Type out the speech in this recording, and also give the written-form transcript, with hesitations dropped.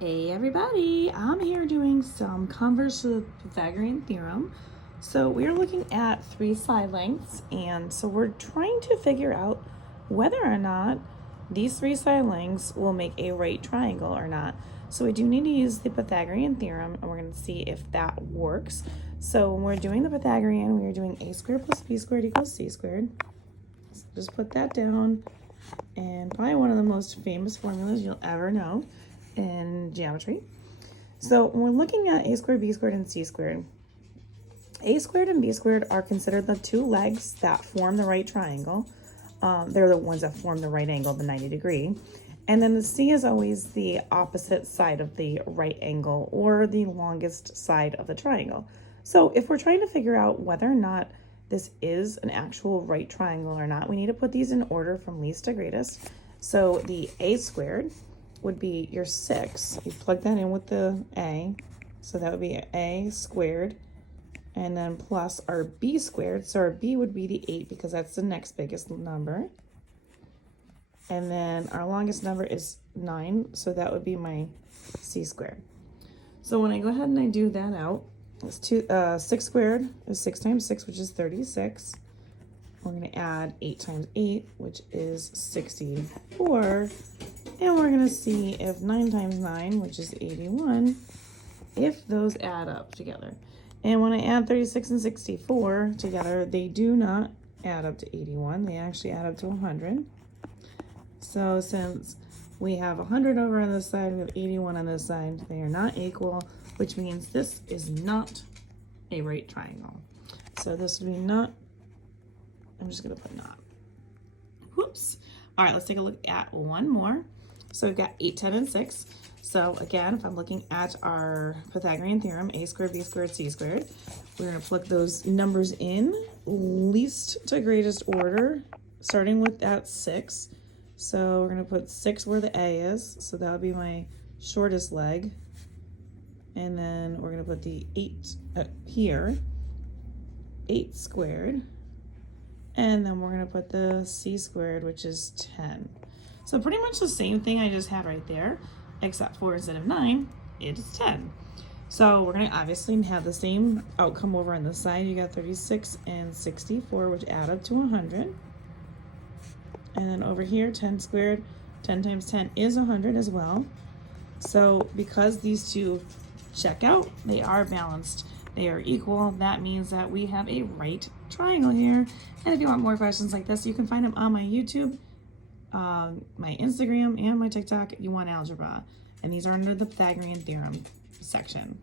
Hey everybody, I'm here doing some converse to the Pythagorean theorem. So we're looking at three side lengths, and so we're trying to figure out whether or not these three side lengths will make a right triangle or not. So we do need to use the Pythagorean theorem, and we're going to see if that works. So when we're doing the Pythagorean, we're doing a squared plus b squared equals c squared. So just put that down, and probably one of the most famous formulas you'll ever know in geometry. So when we're looking at a squared, b squared, and c squared, a squared and b squared are considered the two legs that form the right triangle. They're the ones that form the right angle, the 90 degree. And then the c is always the opposite side of the right angle, or the longest side of the triangle. So if we're trying to figure out whether or not this is an actual right triangle or not, we need to put these in order from least to greatest. So the a squared would be your 6. You plug that in with the a, so that would be a squared, and then plus our b squared. So our b would be the 8 because that's the next biggest number. And then our longest number is 9, so that would be my c squared. So when I go ahead and I do that out, it's 6 squared is 6 times 6, which is 36. We're going to add 8 times 8, which is 64. And we're going to see if 9 times 9, which is 81, if those add up together. And when I add 36 and 64 together, they do not add up to 81. They actually add up to 100. So since we have 100 over on this side, we have 81 on this side, they are not equal, which means this is not a right triangle. So this would be not, I'm just going to put not. Whoops. All right, let's take a look at one more. So we've got 8, 10, and 6. So again, if I'm looking at our Pythagorean theorem, a squared, b squared, c squared, we're going to plug those numbers in least to greatest order, starting with that 6. So we're going to put 6 where the a is, so that would be my shortest leg. And then we're going to put the 8 here, 8 squared. And then we're going to put the c squared, which is 10. So pretty much the same thing I just had right there, except for instead of 9, it is 10. So we're going to obviously have the same outcome over on this side. You got 36 and 64, which add up to 100. And then over here, 10 squared, 10 times 10 is 100 as well. So because these two check out, they are balanced. They are equal. That means that we have a right triangle here. And if you want more questions like this, you can find them on my YouTube, my Instagram, and my TikTok, YouWantAlgebra. And these are under the Pythagorean theorem section.